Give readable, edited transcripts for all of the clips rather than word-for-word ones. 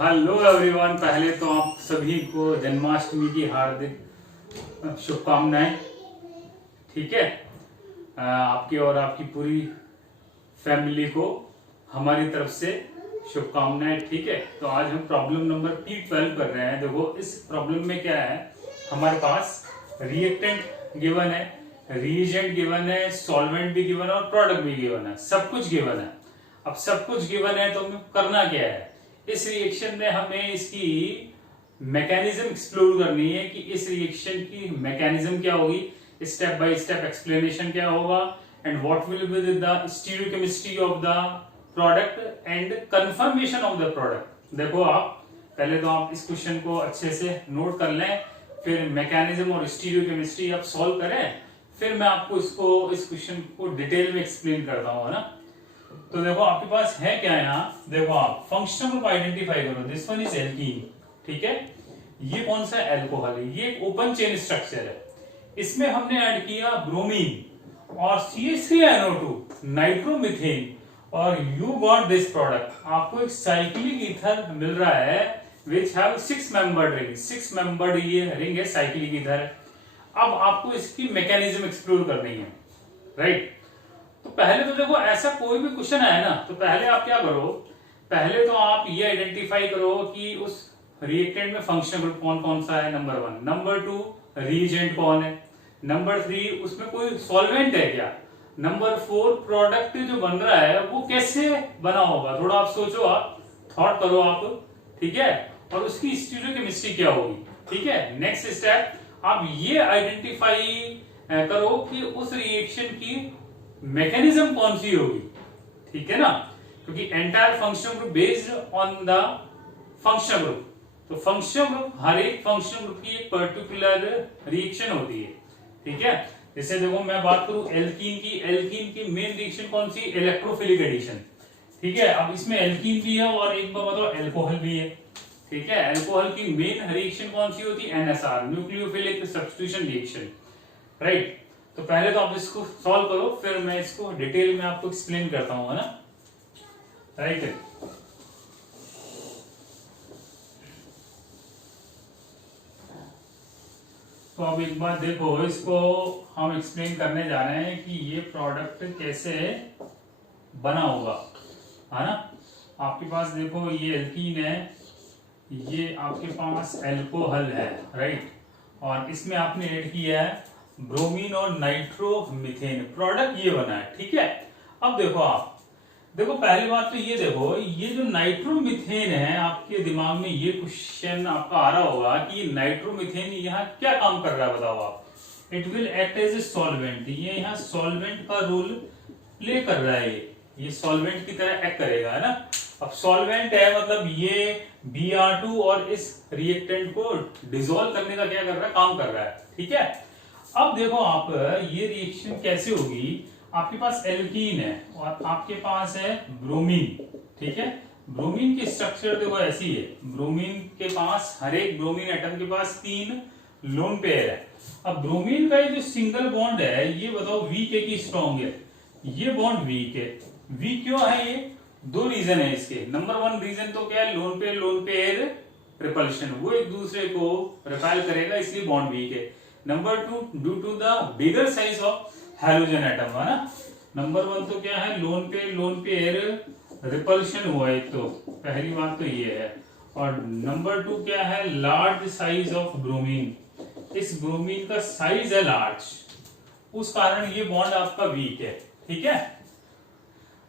Hello everyone, पहले तो आप सभी को जन्माष्टमी की हार्दिक शुभकामनाएं। ठीक है, आपकी और आपकी पूरी फैमिली को हमारी तरफ से शुभकामनाएं। ठीक है, तो आज हम प्रॉब्लम नंबर P12 कर रहे हैं। देखो इस प्रॉब्लम में क्या है, हमारे पास रिएक्टेंट गिवन है, रिएजेंट गिवन है, सॉल्वेंट भी गिवन है और प्रोडक्ट भी गिवन है, सब कुछ गिवन है। अब सब कुछ गिवन है तो हमें करना क्या है, इस रिएक्शन में हमें इसकी मैकेनिज्म एक्सप्लोर करनी है कि इस रिएक्शन की मैकेनिज्म क्या होगी, स्टेप बाय स्टेप एक्सप्लेनेशन क्या होगा, and what will be the stereochemistry of the product and confirmation of the product. देखो आप पहले तो आप इस क्वेश्चन को अच्छे से नोट कर लें, फिर मैकेनिज्म और स्टीरियोकेमिस्ट्री आप सॉल्व करें, फिर मैं आपको इस क्वेश्चन को डिटेल में एक्सप्लेन करता हूँ, है ना। तो देखो आपके पास है क्या यहाँ, देखो आप फंक्शनल ग्रुप आइडेंटिफाई करो। This one is alkene. ठीक है, ये कौन सा एल्कोहल है, ये एक ओपन चेन स्ट्रक्चर है। इसमें हमने ऐड किया ब्रोमीन और CH3NO2 नाइट्रोमीथेन और यू गॉट दिस प्रोडक्ट। आपको एक साइक्लिक ईथर मिल रहा है which have 6 membered ring. 6 membered ये रिंग है, साइक्लिक ईथर। अब आपको इसकी मैकेनिज्म एक्सप्लोर करनी है, राइट। तो पहले तो देखो ऐसा कोई भी क्वेश्चन आया ना, तो पहले आप क्या करो, पहले तो आप ये आइडेंटिफाई करो कि उस रिएक्टेंट में फंक्शनल ग्रुप कौन कौन सा है, नंबर 1। नंबर 2 रिएजेंट कौन है, नंबर 3 उसमें कोई सॉल्वेंट है क्या, नंबर 4 प्रोडक्ट जो बन रहा है वो कैसे बना होगा। थोड़ा आप सोचो, आप थॉट करो आप, ठीक है, और उसकी स्टीरियोकेमिस्ट्री क्या होगी। ठीक है, नेक्स्ट स्टेप आप ये आइडेंटिफाई करो कि उस रिएक्शन की मैकेनिज्म कौन सी होगी। ठीक है ना, क्योंकि entire functional group based on the functional group. तो फंक्शनल ग्रुप, हर एक फंक्शनल ग्रुप की एक पर्टिकुलर रिएक्शन होती है। ठीक है, जैसे देखो मैं बात करूं एल्कीन की, एल्कीन की मेन रिएक्शन कौन सी, इलेक्ट्रोफिलिक एडिशन। ठीक है, अब इसमें एल्कीन भी है और एक बार बताओ एल्कोहल भी है। ठीक है, एल्कोहल की मेन रिएक्शन कौन सी होती है, NSR, nucleophilic substitution reaction, right. तो पहले तो आप इसको सॉल्व करो, फिर मैं इसको डिटेल में आपको एक्सप्लेन करता हूं, है ना, राइट। तो अब एक बार देखो, इसको हम एक्सप्लेन करने जा रहे हैं कि ये प्रोडक्ट कैसे बना होगा, है ना। आपके पास देखो ये एल्कीन है, ये आपके पास एल्कोहल है, राइट, और इसमें आपने ऐड किया है ब्रोमीन और नाइट्रोमीथेन, प्रोडक्ट ये बना है। ठीक है, अब देखो आप देखो, पहली बात तो ये देखो, ये जो नाइट्रोमीथेन है, आपके दिमाग में ये क्वेश्चन आपका आ रहा होगा कि नाइट्रोमीथेन यहाँ क्या काम कर रहा है, बताओ आप। It will act as a solvent, ये यहाँ सॉल्वेंट का रोल प्ले कर रहा है, ये सॉल्वेंट की तरह एक्ट करेगा, है ना। अब सॉल्वेंट है मतलब ये Br2 और इस रिएक्टेंट को डिसॉल्व करने का क्या कर रहा है, काम कर रहा है। ठीक है, अब देखो आप ये रिएक्शन कैसे होगी, आपके पास एल्कीन है और आपके पास है ब्रोमीन। ठीक है, ब्रोमीन की स्ट्रक्चर देखो ऐसी है, ब्रोमीन के पास, हर एक ब्रोमीन एटम के पास 3 लोन पेयर है। अब ब्रोमीन का जो सिंगल बॉन्ड है, ये बताओ वीक है कि स्ट्रॉन्ग है, ये बॉन्ड वीक है। वीक क्यों है, ये 2 रीजन है इसके। नंबर 1 रीजन तो क्या है, लोन पेयर रिपल्शन, वो एक दूसरे को रिपेल करेगा, इसलिए बॉन्ड वीक है। Number 2 due to the bigger size of halogen atom, है ना। नंबर 1 तो क्या है, लोन पेयर रिपल्शन हुआ है, तो पहली बात तो ये है। और नंबर 2 क्या है, लार्ज साइज ऑफ ब्रोमीन, इस ब्रोमीन का साइज है लार्ज, उस कारण ये बॉन्ड आपका वीक है। ठीक है,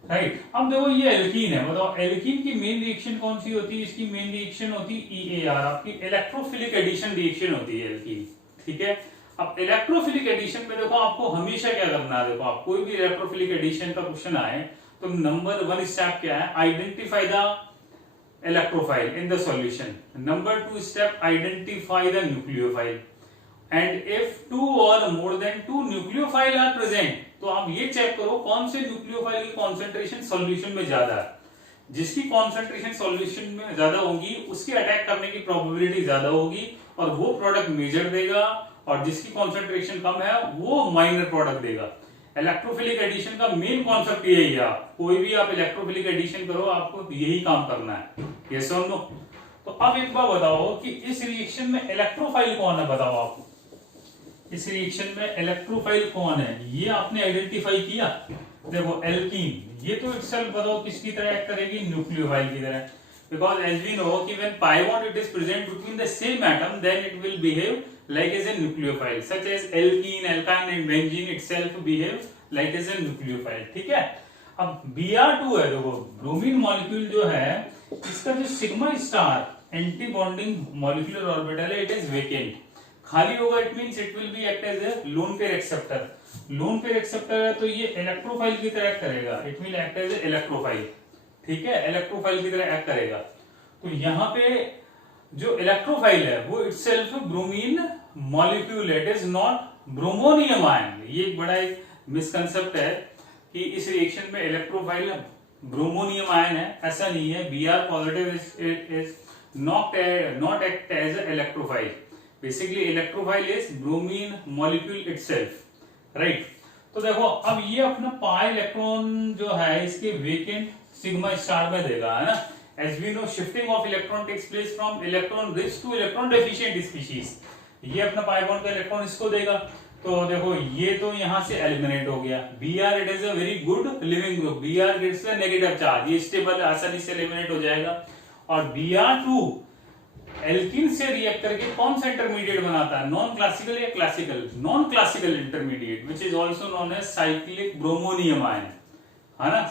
राइट। अब देखो ये एल्कीन है, बताओ एल्कीन की मेन रिएक्शन कौन सी होती है, इसकी मेन रिएक्शन होती है EAR, आपकी इलेक्ट्रोफिलिक एडिशन रिएक्शन होती है एल्कीन। ठीक है, अब इलेक्ट्रोफिलिक एडिशन में देखो आपको हमेशा क्या करना है, देखो आप कोई भी इलेक्ट्रोफिलिक एडिशन का क्वेश्चन आए तो नंबर 1 स्टेप क्या है, identify the electrophile in the solution. Number 2 step identify the nucleophile, and if 2 or more than 2 nucleophile are present, तो आप ये चेक करो कौन से न्यूक्लियोफाइल की कॉन्सेंट्रेशन सॉल्यूशन में ज्यादा है। जिसकी कॉन्सेंट्रेशन सॉल्यूशन में ज्यादा होगी उसकी अटैक करने की प्रोबेबिलिटी ज्यादा होगी और वो प्रोडक्ट मेजर देगा, और जिसकी कॉन्सेंट्रेशन कम है वो माइनर प्रोडक्ट देगा। इलेक्ट्रोफिलिक एडिशन का मेन कॉन्सेप्ट यही है, कोई भी आप इलेक्ट्रोफिलिक एडिशन करो आपको यही काम करना है, यस और नो। तो अब एक बार बताओ कि इस रिएक्शन में इलेक्ट्रोफाइल कौन है, बताओ आप। इस रिएक्शन में इलेक्ट्रोफाइल कौन है, ये आपने आइडेंटिफाई किया। देखो एल्कीन, ये तो इटसेल्फ बताओ किसकी तरह एक्ट करेगी, न्यूक्लियोफाइल की तरह, because as we know कि when pi bond it is present between the same atom then it will behave like as a nucleophile, such as alkene, alkyne and benzene itself behave like as a nucleophile, ठीक है। अब Br2 है, देखो bromine molecule जो है इसका जो sigma star anti bonding molecular orbital है, इट इज वेकेंट, खाली होगा, it means it will be act as a lone pair acceptor. Lone pair acceptor है तो ये इलेक्ट्रोफाइल की तरह एक्ट करेगा, it will act as a electrophile, ठीक है, इलेक्ट्रोफाइल की तरह एक्ट करेगा। तो यहाँ पे जो इलेक्ट्रोफाइल है वो itself bromine molecule, it is not bromonium ion. ये एक बड़ा एक मिसकंसेप्ट है कि इस रिएक्शन में इलेक्ट्रोफाइल ब्रोमोनियम आयन है, ऐसा नहीं है। Br positive is not act as electrophile, basically electrophile is bromine molecule itself, right. तो देखो अब ये अपना पाई इलेक्ट्रॉन जो है इसके वेकेंट सिग्मा स्टार में देगा, है ना। As we know, shifting of electron takes place from electron rich to electron deficient species. ये अपना पाई बॉन्ड का इलेक्ट्रॉन इसको देगा, तो देखो ये तो यहाँ से एलिमिनेट हो गया। Br it is a very good living group. Br gets a negative charge, ये स्टेबल आसानी से एलिमिनेट हो जाएगा। और Br2 एल्कीन से रिएक्ट करके कौन सा इंटरमीडिएट बनाता है, नॉन क्लासिकल या classical, non classical intermediate, which is also known as cyclic bromonium ion, है ना।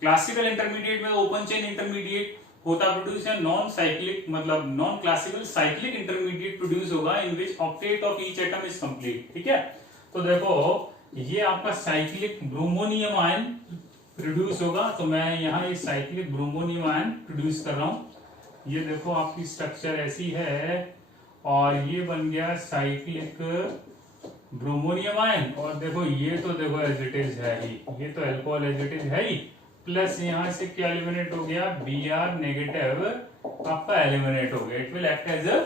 क्लासिकल इंटरमीडिएट में ओपन चेन इंटरमीडिएट होता प्रोड्यूस है, नॉन साइक्लिक मतलब non classical cyclic intermediate produce होगा in which octet of each atom is complete, ठीक है। तो देखो ये आपका साइक्लिक ब्रोमोनियम आयन प्रोड्यूस होगा, तो मैं यहाँ ये साइक्लिक ब्रोमोनियम आयन प्रोड्यूस कर रहा हूं। ये देखो आपकी स्ट्रक्चर ऐसी है और ये बन गया साइक्लिक ब्रोमोनियम आयन, और देखो ये तो देखो एज इट इज है ही, ये तो अल्कोहल एज इट इज है ही, प्लस यहां से क्या एलिमिनेट हो गया, Br नेगेटिव आपका एलिमिनेट हो गया, it will act as a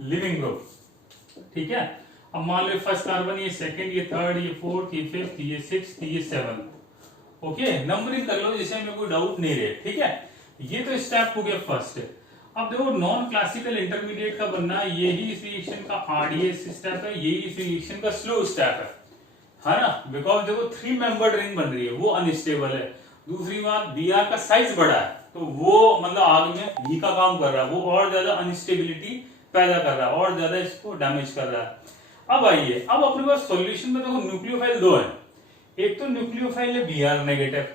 leaving group, ठीक है। अब मान लो फर्स्ट कार्बन, ये सेकंड, ये थर्ड, ये फोर्थ, ये फिफ्थ, ये सिक्स्थ, ये सेवंथ, ओके, नंबरिंग कर लो जैसे हमें कोई डाउट नहीं रहे, ठीक है। ये तो स्टेप हो गया फर्स्ट। अब देखो नॉन क्लासिकल इंटरमीडिएट का बनना, यही इस रिएक्शन का आरडीएस स्टेप है, यही इस रिएक्शन का स्लो स्टेप है ना, बिकॉज देखो 3 मेंबर्ड रिंग बन रही है, वो अनस्टेबल है। दूसरी बात Br का साइज बड़ा है, तो वो मतलब आग में घी का काम कर रहा है, वो और ज्यादा अनस्टेबिलिटी पैदा कर रहा है, और ज्यादा इसको डैमेज कर रहा है। अब आइए, अब अपने पास सॉल्यूशन में देखो न्यूक्लियोफाइल 2 है, एक तो न्यूक्लियोफाइल है Br नेगेटिव,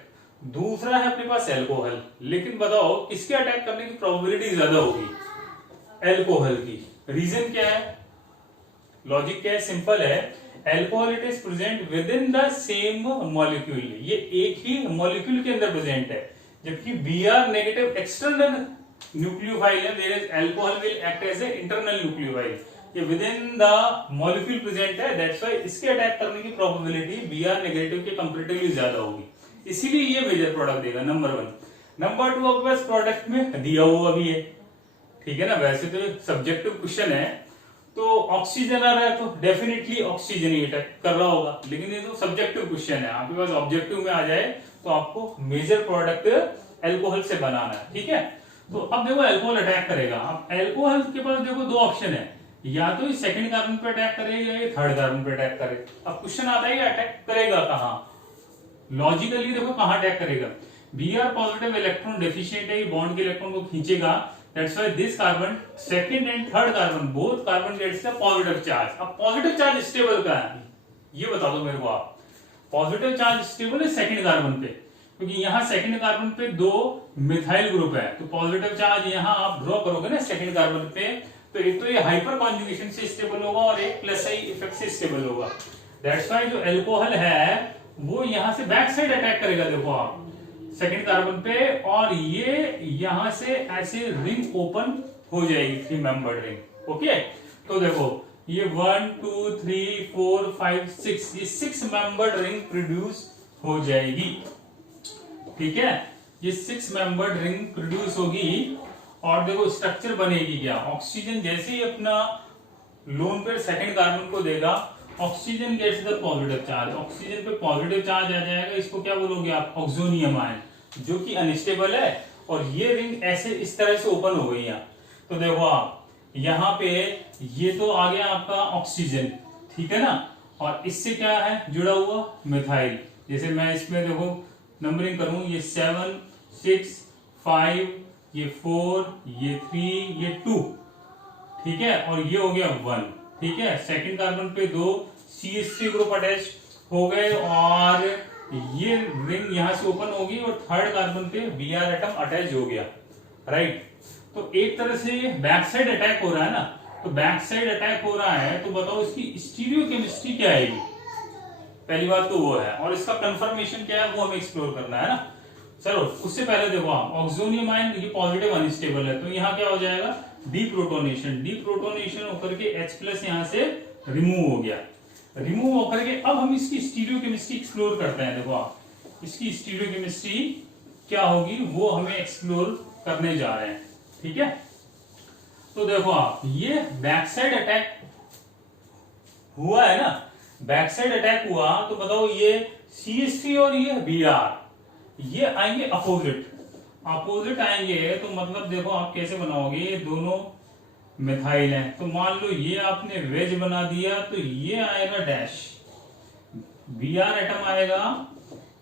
दूसरा है अपने पास एल्कोहल। लेकिन बताओ किसके अटैक करने की प्रोबेबिलिटी ज्यादा होगी, एल्कोहल की। रीजन क्या है, लॉजिक क्या है, सिंपल है, alcohol it is present with in the same molecule, ये एक ही मॉलिक्यूल के अंदर प्रेजेंट है, जबकि Br नेगेटिव एक्सटर्नल न्यूक्लियोफाइल है, where alcohol will act as a internal nucleophile, ये within the molecule present है, दैट्स व्हाई इसके अटैक करने की प्रोबेबिलिटी Br नेगेटिव के कंपैरेटिवली ज्यादा होगी, इसीलिए ये मेजर प्रोडक्ट देगा, नंबर 1। नंबर 2 आपके पास प्रोडक्ट में दिया हुआ भी है, ठीक है ना। वैसे तो सब्जेक्टिव क्वेश्चन है, तो ऑक्सीजन आ रहा है तो डेफिनेटली ऑक्सीजन ही अटैक कर रहा होगा, लेकिन ये तो सब्जेक्टिव क्वेश्चन है, आपके पास ऑब्जेक्टिव में आ जाए तो आपको मेजर प्रोडक्ट एल्कोहल से बनाना है, ठीक है। तो अब देखो एल्कोहल अटैक करेगा, अब एल्कोहल के पास देखो 2 ऑप्शन है, या तो ये सेकंड कार्बन पे अटैक करेगा या थर्ड कार्बन पे अटैक करेगा। अब क्वेश्चन आता है अटैक करेगा कहां, लॉजिकली देखो कहां अटैक करेगा। Br पॉजिटिव इलेक्ट्रॉन डेफिशिएंट है, ये बॉन्ड के इलेक्ट्रॉन को खींचेगा, that's why this carbon second and third carbon both carbon gets the positive charge। अब पॉजिटिव चार्ज स्टेबल का है, ये बता दो मेरे को आप, पॉजिटिव चार्ज स्टेबल है सेकंड कार्बन पे, क्योंकि यहाँ सेकंड कार्बन पे 2 मिथाइल ग्रुप है, तो पॉजिटिव चार्ज यहाँ आप ड्रॉ करोगे ना सेकंड कार्बन पे, तो एक तो ये हाइपर कॉन्जुगेशन से स्टेबल होगा और एक प्लस आई इफेक्ट से स्टेबल होगा, दैट्स व्हाई जो एल्कोहल है वो यहाँ से बैक साइड अटैक करेगा, देखो आप सेकंड कार्बन पे, और ये यहां से ऐसे रिंग ओपन हो जाएगी, 3 मेंबर्ड रिंग, ओके। तो देखो ये 1 2 3 4 5 6, ये 6 मेंबर्ड रिंग प्रोड्यूस हो जाएगी, ठीक है। ये 6 मेंबर्ड रिंग प्रोड्यूस होगी, और देखो स्ट्रक्चर बनेगी क्या, ऑक्सीजन जैसे ही अपना लोन पेयर सेकंड कार्बन को देगा, oxygen gets the positive charge, oxygen पे पॉजिटिव चार्ज आ जाएगा, इसको क्या बोलोगे आप, ऑक्सोनियम आयन, जो कि अनस्टेबल है, और ये रिंग ऐसे इस तरह से ओपन हो गई यहाँ, तो देखो आप यहाँ पे ये तो आ गया आपका ऑक्सीजन, ठीक है ना, और इससे क्या है जुड़ा हुआ मिथाइल। जैसे मैं इसमें देखो नंबरिंग करूं, ये 7 6 5, ये 4, ये 3, ये 2, ठीक है, और ये हो गया 1, ठीक है। सेकंड कार्बन पे 2 CH3 ग्रुप अटैच हो गए और ये रिंग यहां से ओपन होगी और थर्ड कार्बन पे Br एटम अटैच हो गया, राइट। तो एक तरह से बैक साइड अटैक हो रहा है ना, तो बैक साइड अटैक हो रहा है, तो बताओ इसकी स्टीरियोकेमिस्ट्री क्या आएगी। पहली बात तो वो है, और इसका कंफर्मेशन क्या है वो हमें एक्सप्लोर करना है ना। चलो उससे पहले देखो आप ऑक्सोनियम आयन ये पॉजिटिव अनस्टेबल है, तो यहाँ क्या हो जाएगा डीप्रोटोनेशन, डीप्रोटोनेशन होकर के H+ यहाँ से रिमूव हो गया। रिमूव होकर के अब हम इसकी स्टीरियोकेमिस्ट्री एक्सप्लोर करते हैं। देखो आप इसकी स्टीरियोकेमिस्ट्री क्या होगी वो हमें एक्सप्लोर करने जा रहे हैं, ठीक है। तो देखो आप ये बैक साइड अटैक हुआ है ना, बैक साइड अटैक हुआ तो बताओ ये CH3 और ये Br ये आएंगे अपोजिट, अपोजिट आएंगे, तो मतलब देखो आप कैसे बनाओगे, ये दोनों मिथाइल है, तो मान लो ये आपने वेज बना दिया, तो ये आएगा डैश, Br एटम आएगा,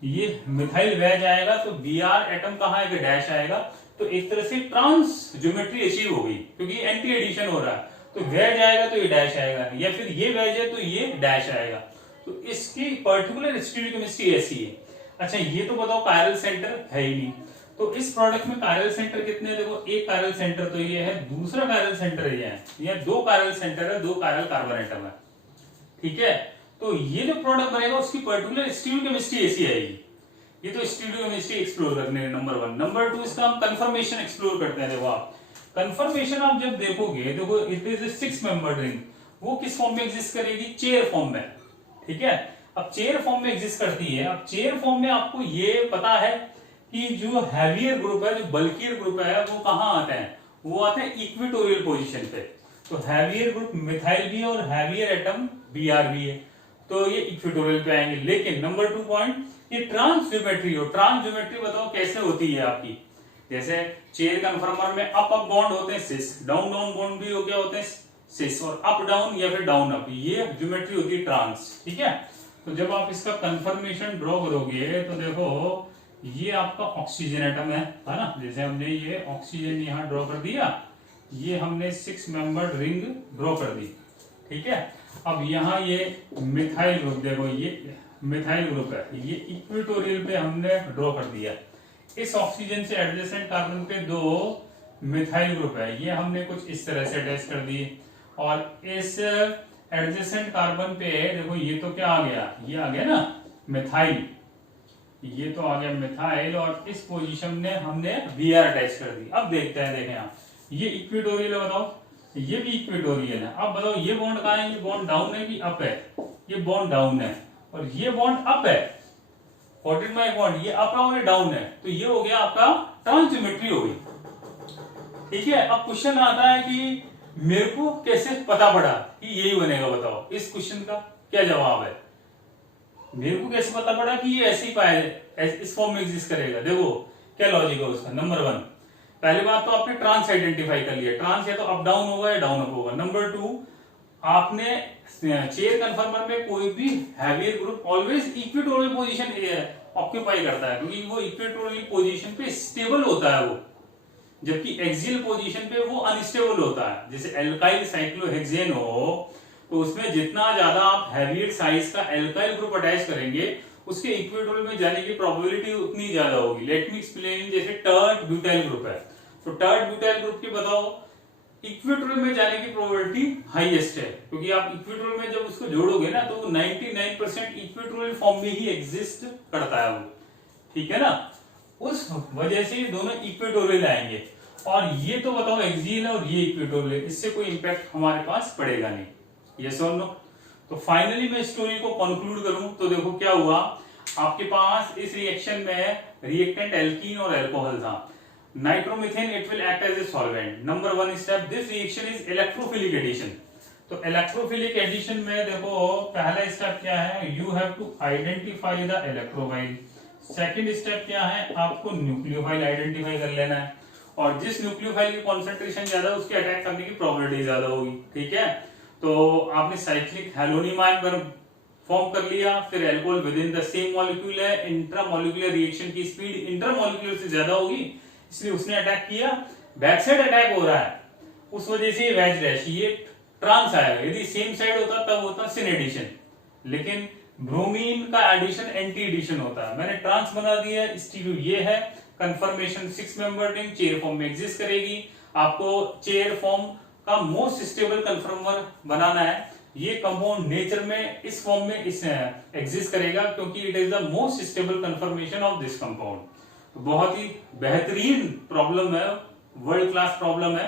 ये मिथाइल वेज आएगा, तो Br एटम कहां आएगा डैश आएगा। तो एक तरह से ट्रांस ज्योमेट्री अचीव हो गई, क्योंकि एंटी एडिशन हो रहा है, तो वेज आएगा तो ये डैश आएगा, या फिर ये वेज है तो ये डैश आएगा। तो इसकी पर्टिकुलर स्टीरियोकेमिस्ट्री ऐसी है। अच्छा ये तो बताओ कायरल सेंटर है ही नहीं, तो इस प्रोडक्ट में कायरल सेंटर कितने हैं, देखो एक कायरल सेंटर तो ये है, दूसरा कायरल सेंटर ये है, ये 2 कायरल सेंटर है, 2 कायरल कार्बन एटम है, ठीक है। तो ये जो प्रोडक्ट बनेगा उसकी पर्टिकुलर स्टीरियोकेमिस्ट्री ऐसी आएगी। ये तो स्टीरियोकेमिस्ट्री एक्सप्लोर करने हैं नंबर 1। नंबर 2 इसका हम कंफर्मेशन एक्सप्लोर करते हैं। देखो आप कंफर्मेशन आप जब देखोगे, देखो it is a 6 membered ring, वो किस फॉर्म में एग्जिस्ट करेगी, चेयर फॉर्म में, ठीक है। अब चेयर फॉर्म में एग्जिस्ट करती है। अब चेयर फॉर्म में आपको ये पता है कि जो हैवियर ग्रुप है, जो बल्कियर ग्रुप है, वो कहां आते हैं, वो आते हैं इक्वेटोरियल पोजीशन पे। तो हैवियर ग्रुप मिथाइल भी है और हैवियर एटम Br भी है, तो ये इक्वेटोरियल पे आएंगे। लेकिन नंबर 2 पॉइंट, ये ट्रांस ज्योमेट्री हो, ट्रांस ज्योमेट्री बताओ कैसे होती है आपकी। जैसे चेयर कन्फर्मर में अप अप बॉन्ड होते हैं सिस, डाउन डाउन बॉन्ड भी हो क्या होते हैं सिस, और अप डाउन या फिर डाउन अप, ये ज्योमेट्री होती है ट्रांस, ठीक है। तो जब आप इसका कंफर्मेशन ड्रॉ करोगे तो देखो ये आपका ऑक्सीजन एटम है ना, जैसे हमने ये ऑक्सीजन यहाँ ड्रॉ कर दिया, ये हमने 6 मेंबर्ड रिंग ड्रॉ कर दी, ठीक है। अब यहाँ ये मिथाइल ग्रुप, देखो ये मिथाइल ग्रुप है, ये इक्वेटोरियल पे हमने ड्रॉ कर दिया। इस ऑक्सीजन से एडजेसेंट कार्बन पे 2 मिथाइल ग्रुप है, ये हमने कुछ इस तरह से अटैच कर दिए, और इस एडजेसेंट कार्बन पे देखो ये तो क्या आ गया, ये आ गया ना मिथाइल, ये तो आ गया मिथाइल, और इस पोजीशन में हमने Br अटैच कर दी। अब देखते हैं, देखें आप ये इक्वेटोरियल है, बताओ ये भी इक्वेटोरियल है। अब बताओ ये बॉन्ड कहां है, ये बॉन्ड डाउन है कि अप है, ये बॉन्ड डाउन है, और ये बॉन्ड अप है, कोटेड बाय बॉन्ड, ये अप और डाउन है, तो ये हो गया आपका ट्रांस ज्योमेट्री हो गई, ठीक है। अब क्वेश्चन आता है कि मेरे को कैसे पता पड़ा कि यही बनेगा, बताओ इस क्वेश्चन का क्या जवाब है। मेरे को कैसे पता पड़ा कि ये ऐसे ही पाए, इस फॉर्म में एग्जिस्ट करेगा। देखो क्या लॉजिक है उसका। नंबर 1, पहली बात तो आपने ट्रांस आइडेंटिफाई कर लिया, ट्रांस या तो अप डाउन होगा या डाउन अप होगा। नंबर 2, आपने चेयर कन्फर्मर में कोई भी heavier group always equatorial position occupy करता है, क्योंकि वो इक्वेटोरियल पोजीशन पे स्टेबल होता है वो, जबकि एक्सियल पोजीशन पे वो अनस्टेबल होता है। जैसे एल्काइल साइक्लोहेक्सेन हो, तो उसमें जितना ज्यादा आप हैवियर साइज का एल्काइल ग्रुप अटैच करेंगे, उसके इक्वेटोरियल में जाने की प्रोबेबिलिटी उतनी ज्यादा होगी। लेट मी एक्सप्लेन, जैसे टर्ट ब्यूटाइल ग्रुप है, तो टर्ट ब्यूटाइल ग्रुप की बताओ इक्वेटोरियल में जाने की प्रोबेबिलिटी हाईएस्ट है, क्योंकि आप इक्वेटोरियल में जब उसको जोड़ोगे ना, तो 99% इक्वेटोरियल फॉर्म में ही एग्जिस्ट करता है वो, ठीक है ना। उस वजह से ये दोनों इक्वेटोरियल आएंगे, और ये तो बताओ एक्सियल है और ये इक्वेटोरियल है, इससे कोई इंपैक्ट हमारे पास पड़ेगा नहीं, यस और नो। तो फाइनली मैं स्टोरी को कंक्लूड करूं तो देखो क्या हुआ, आपके पास इस रिएक्शन में रिएक्टेंट एल्कीन और अल्कोहल था। Nitromethane it will act as a solvent. Number 1 step, this reaction is electrophilic addition. तो इलेक्ट्रोफिलिक एडिशन में देखो पहला स्टेप क्या है, you have to identify the electrophile. Second step क्या है, आपको न्यूक्लियोफाइल आइडेंटिफाई कर लेना है, और जिस न्यूक्लियोफाइल की कॉन्सेंट्रेशन ज्यादा है उसके अटैक करने की प्रोबेबिलिटी ज्यादा होगी। ठीक है, तो आपने साइक्लिक हैलोनियम आयन फॉर्म कर लिया, फिर alcohol with in the same molecule है, इंट्रामोलिकुलर रिएक्शन की स्पीड इंटरमोलिकुलर से ज्यादा होगी, इसलिए उसने अटैक किया, बैक साइड अटैक हो रहा है, उस वजह से वेज डैश, ये ट्रांस आएगा। यदि सेम साइड होता तब होता सिन एडिशन, लेकिन ब्रोमीन का एडिशन एंटी एडिशन होता है। मैंने ट्रांस बना दिया, स्टीरियो ये है, confirmation 6 member ring chair form में एग्जिस्ट करेगी। आपको चेयर फॉर्म का मोस्ट स्टेबल कंफर्मर बनाना है। ये कंपाउंड नेचर में इस फॉर्म में इस एग्जिस्ट करेगा क्योंकि it is the most stable confirmation of this compound. तो बहुत ही बेहतरीन प्रॉब्लम है, वर्ल्ड क्लास प्रॉब्लम है,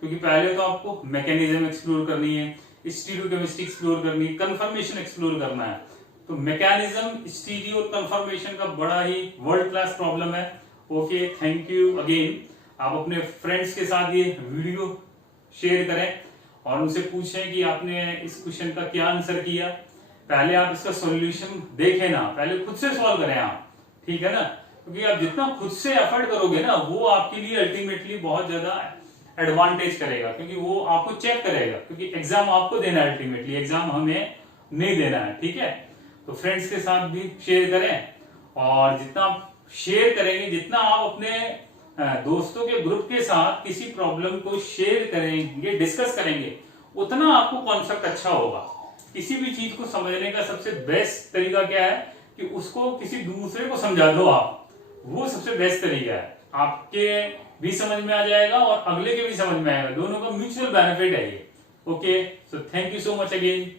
क्योंकि पहले तो आपको मैकेनिज्म एक्सप्लोर करनी है, स्टीरियोकेमिस्ट्री एक्सप्लोर करनी है, कंफर्मेशन एक्सप्लोर करना है। तो मैकेनिज्म, स्टीरियो और कंफर्मेशन का बड़ा ही वर्ल्ड क्लास प्रॉब्लम है। Okay, thank you again. आप अपने फ्रेंड्स के साथ ये वीडियो शेयर करें और उनसे पूछें कि आपने इस क्वेश्चन का क्या आंसर किया। पहले आप इसका सॉल्यूशन देखें ना, पहले खुद से सॉल्व करें आप, ठीक है ना, क्योंकि आप जितना खुद से एफर्ट करोगे ना वो आपके लिए अल्टीमेटली बहुत ज्यादा एडवांटेज करेगा, क्योंकि वो आपको चेक करेगा, क्योंकि एग्जाम आपको देना है, अल्टीमेटली एग्जाम हमें नहीं देना है। ठीक है, तो फ्रेंड्स के साथ भी शेयर करें, और जितना शेयर करेंगे, जितना आप अपने दोस्तों के ग्रुप के साथ किसी प्रॉब्लम को शेयर करेंगे, डिस्कस करेंगे, उतना आपको कॉन्सेप्ट अच्छा होगा। किसी भी चीज को समझने का सबसे बेस्ट तरीका क्या है कि उसको किसी दूसरे को समझा दो आप, वो सबसे बेस्ट तरीका है। आपके भी समझ में आ जाएगा और अगले के भी समझ में आएगा, दोनों का म्यूचुअल बेनिफिट है ये। Okay, so thank you so much again.